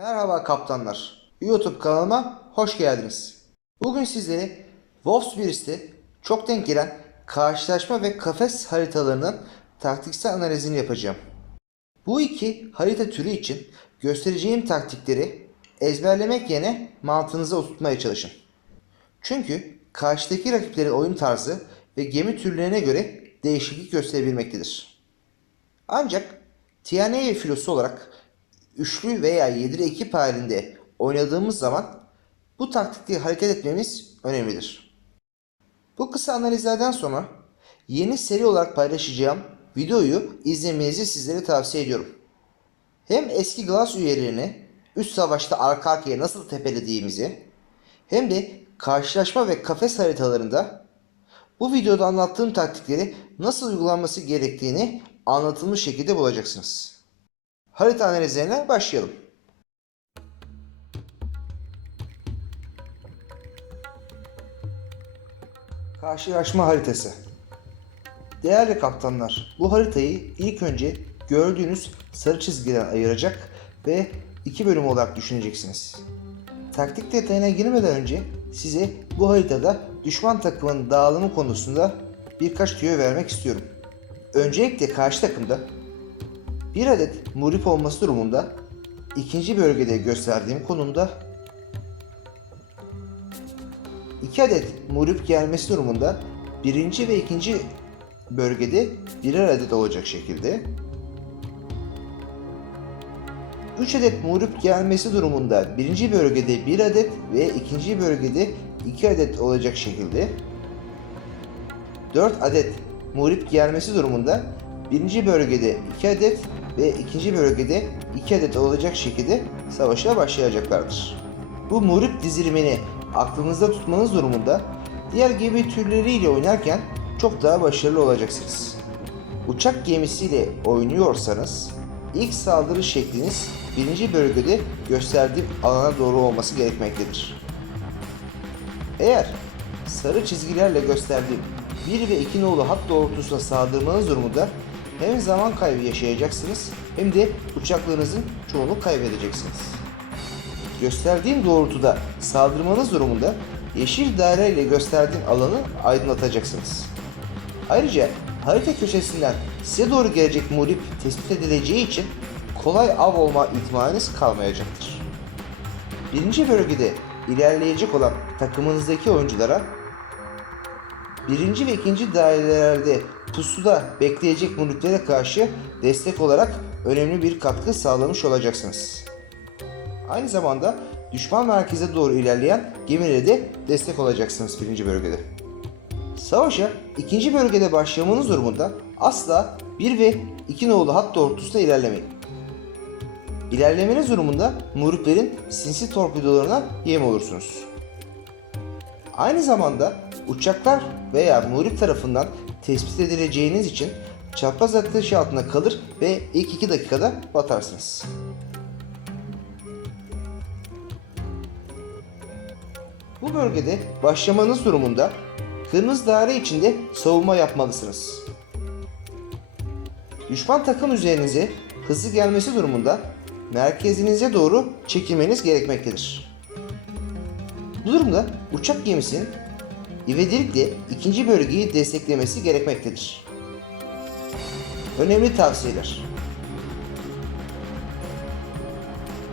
Merhaba kaptanlar. YouTube kanalıma hoş geldiniz. Bugün sizlere Wolfsburg'te çok denk gelen karşılaşma ve kafes haritalarının taktiksel analizini yapacağım. Bu iki harita türü için göstereceğim taktikleri ezberlemek yerine mantığınıza oturtmaya çalışın. Çünkü karşıdaki rakiplerin oyun tarzı ve gemi türlerine göre değişiklik gösterebilmektedir. Ancak TNA filosu olarak üçlü veya yedili ekip halinde oynadığımız zaman bu taktikle hareket etmemiz önemlidir. Bu kısa analizlerden sonra yeni seri olarak paylaşacağım videoyu izlemenizi sizlere tavsiye ediyorum. Hem eski Glass üyelerini üst savaşta arka arkaya nasıl tepelediğimizi hem de karşılaşma ve kafes haritalarında bu videoda anlattığım taktikleri nasıl uygulanması gerektiğini anlatılmış şekilde bulacaksınız. Harita analizlerine başlayalım. Karşılaşma haritası. Değerli kaptanlar, bu haritayı ilk önce gördüğünüz sarı çizgiden ayıracak ve iki bölüm olarak düşüneceksiniz. Taktik detayına girmeden önce size bu haritada düşman takımın dağılımı konusunda birkaç tüyo vermek istiyorum. Öncelikle karşı takımda bir adet murip olması durumunda ikinci bölgede gösterdiğim konumda 2 adet murip gelmesi durumunda birinci ve ikinci bölgede birer adet olacak şekilde 3 adet murip gelmesi durumunda birinci bölgede 1 adet ve ikinci bölgede 2 adet olacak şekilde 4 adet murip gelmesi durumunda birinci bölgede 2 adet ve ikinci bölgede 2 adet olacak şekilde savaşa başlayacaklardır. Bu murip dizilimini aklınızda tutmanız durumunda diğer gemi türleriyle oynarken çok daha başarılı olacaksınız. Uçak gemisiyle oynuyorsanız ilk saldırı şekliniz birinci bölgede gösterdiğim alana doğru olması gerekmektedir. Eğer sarı çizgilerle gösterdiğim 1 ve 2 nolu hat doğrultusuna saldırmanız durumunda hem zaman kaybı yaşayacaksınız hem de uçaklarınızın çoğunu kaybedeceksiniz. Gösterdiğim doğrultuda saldırmanız durumunda yeşil daire ile gösterdiğim alanı aydınlatacaksınız. Ayrıca harita köşesinden size doğru gelecek muhrip tespit edileceği için kolay av olma ihtimaliniz kalmayacaktır. Birinci bölgede ilerleyecek olan takımınızdaki oyunculara birinci ve ikinci dairelerde pusuda bekleyecek muhriplere karşı destek olarak önemli bir katkı sağlamış olacaksınız. Aynı zamanda düşman merkeze doğru ilerleyen gemilere de destek olacaksınız birinci bölgede. Savaşa ikinci bölgede başlamanız durumunda asla 1 ve 2 nolu hat doğrultusunda ilerlemeyin. İlerlemeniz durumunda muhriplerin sinsi torpidolarına yem olursunuz. Aynı zamanda uçaklar veya muhrip tarafından tespit edileceğiniz için çapraz ateş altında kalır ve ilk 2 dakikada batarsınız. Bu bölgede başlamanız durumunda kırmızı daire içinde savunma yapmalısınız. Düşman takım üzerinize hızlı gelmesi durumunda merkezinize doğru çekilmeniz gerekmektedir. Bu durumda uçak gemisinin ivedilikle ikinci bölgeyi desteklemesi gerekmektedir. Önemli tavsiyeler.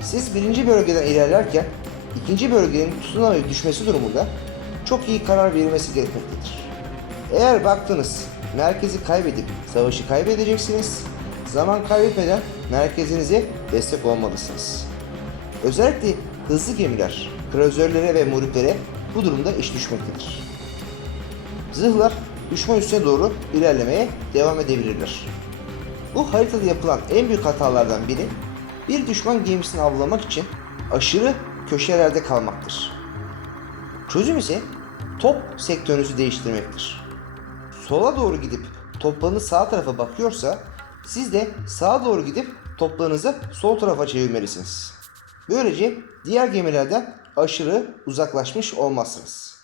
Siz birinci bölgeden ilerlerken ikinci bölgenin tutunamayıp düşmesi durumunda çok iyi karar verilmesi gerekmektedir. Eğer baktınız merkezi kaybedip savaşı kaybedeceksiniz, zaman kaybetmeden merkezinize destek olmalısınız. Özellikle hızlı gemiler, kruzerlere ve muhriplere bu durumda iş düşmektedir. Zırhlar düşman üssüne doğru ilerlemeye devam edebilirler. Bu haritada yapılan en büyük hatalardan biri bir düşman gemisini avlamak için aşırı köşelerde kalmaktır. Çözüm ise top sektörünüzü değiştirmektir. Sola doğru gidip toplarınız sağ tarafa bakıyorsa siz de sağa doğru gidip toplarınızı sol tarafa çevirmelisiniz. Böylece diğer gemilerden aşırı uzaklaşmış olmazsınız.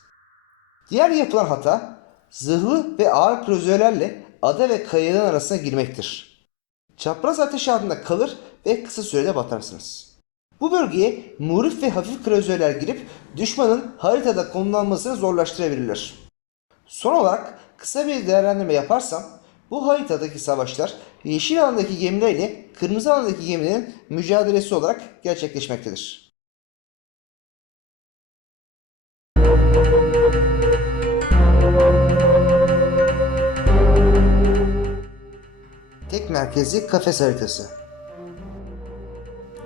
Diğer yapılan hata zırhlı ve ağır kruzerlerle ada ve kayaların arasına girmektir. Çapraz ateş altında kalır ve kısa sürede batarsınız. Bu bölgeye muğrif ve hafif kruzörler girip düşmanın haritada konumlanmasını zorlaştırabilirler. Son olarak kısa bir değerlendirme yaparsam bu haritadaki savaşlar yeşil alandaki gemiler ile kırmızı alandaki gemilerin mücadelesi olarak gerçekleşmektedir. Tek merkezli kafes haritası.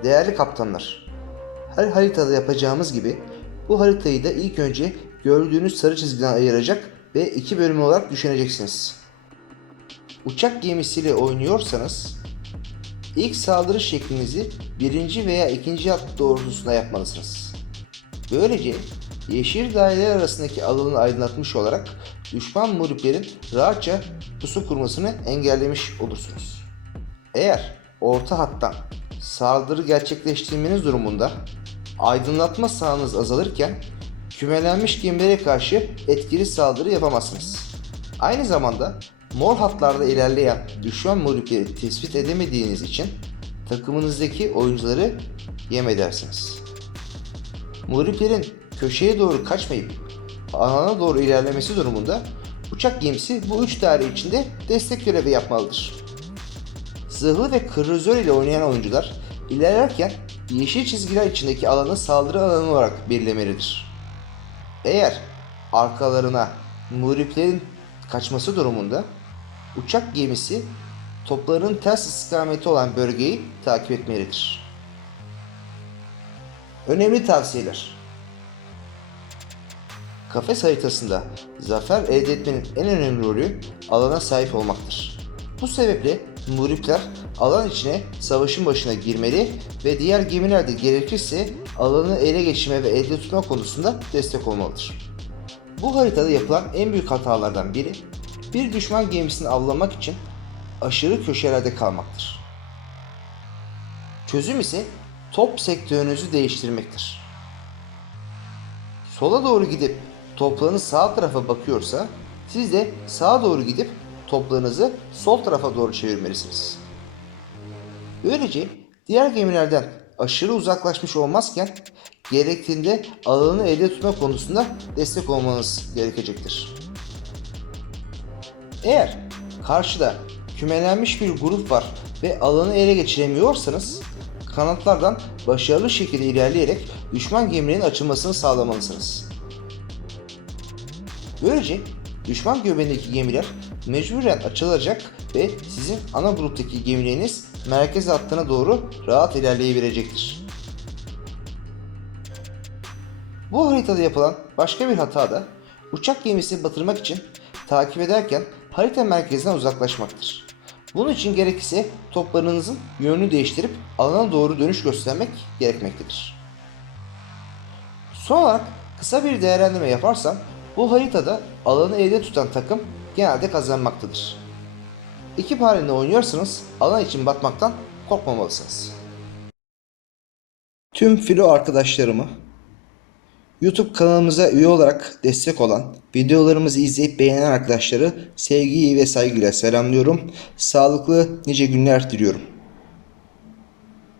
Değerli kaptanlar, her haritada yapacağımız gibi bu haritayı da ilk önce gördüğünüz sarı çizgiden ayıracak ve iki bölüm olarak düşüneceksiniz. Uçak gemisiyle oynuyorsanız ilk saldırı şeklinizi birinci veya ikinci hat doğrultusunda yapmalısınız. Böylece yeşil daireler arasındaki alanı aydınlatmış olarak düşman muhriplerin rahatça pusu kurmasını engellemiş olursunuz. Eğer orta hattan saldırı gerçekleştirmeniz durumunda aydınlatma sahanız azalırken kümelenmiş gemilere karşı etkili saldırı yapamazsınız. Aynı zamanda mor hatlarda ilerleyen düşman muhripleri tespit edemediğiniz için takımınızdaki oyuncuları yem edersiniz. Muhriplerin köşeye doğru kaçmayıp alana doğru ilerlemesi durumunda uçak gemisi bu üç daire içinde destek görevi yapmalıdır. Zırhlı ve kruzör ile oynayan oyuncular ilerlerken yeşil çizgiler içindeki alanı saldırı alanı olarak belirlemelidir. Eğer arkalarına muhriplerin kaçması durumunda uçak gemisi topların ters istikameti olan bölgeyi takip etmelidir. Önemli tavsiyeler. Kafes haritasında zafer elde etmenin en önemli rolü alana sahip olmaktır. Bu sebeple muhripler alan içine savaşın başına girmeli ve diğer gemiler de gerekirse alanı ele geçirme ve elde tutma konusunda destek olmalıdır. Bu haritada yapılan en büyük hatalardan biri bir düşman gemisini avlamak için aşırı köşelerde kalmaktır. Çözüm ise top sektörünüzü değiştirmektir. Sola doğru gidip toplarınız sağ tarafa bakıyorsa siz de sağa doğru gidip toplarınızı sol tarafa doğru çevirmelisiniz. Böylece diğer gemilerden aşırı uzaklaşmış olmazken gerektiğinde alanı elde tutma konusunda destek olmanız gerekecektir. Eğer karşıda kümelenmiş bir grup var ve alanı ele geçiremiyorsanız kanatlardan başarılı şekilde ilerleyerek düşman gemilerinin açılmasını sağlamalısınız. Böylece düşman göbeğindeki gemiler mecburen açılacak ve sizin ana gruptaki gemileriniz merkez hattına doğru rahat ilerleyebilecektir. Bu haritada yapılan başka bir hata da uçak gemisini batırmak için takip ederken harita merkezinden uzaklaşmaktır. Bunun için gerekirse toplarınızın yönünü değiştirip alana doğru dönüş göstermek gerekmektedir. Son olarak kısa bir değerlendirme yaparsam bu haritada alanı elde tutan takım genelde kazanmaktadır. Ekip halinde oynuyorsanız alan için batmaktan korkmamalısınız. Tüm filo arkadaşlarımı, YouTube kanalımıza üye olarak destek olan, videolarımızı izleyip beğenen arkadaşları sevgiyi ve saygıyla selamlıyorum. Sağlıklı nice günler diliyorum.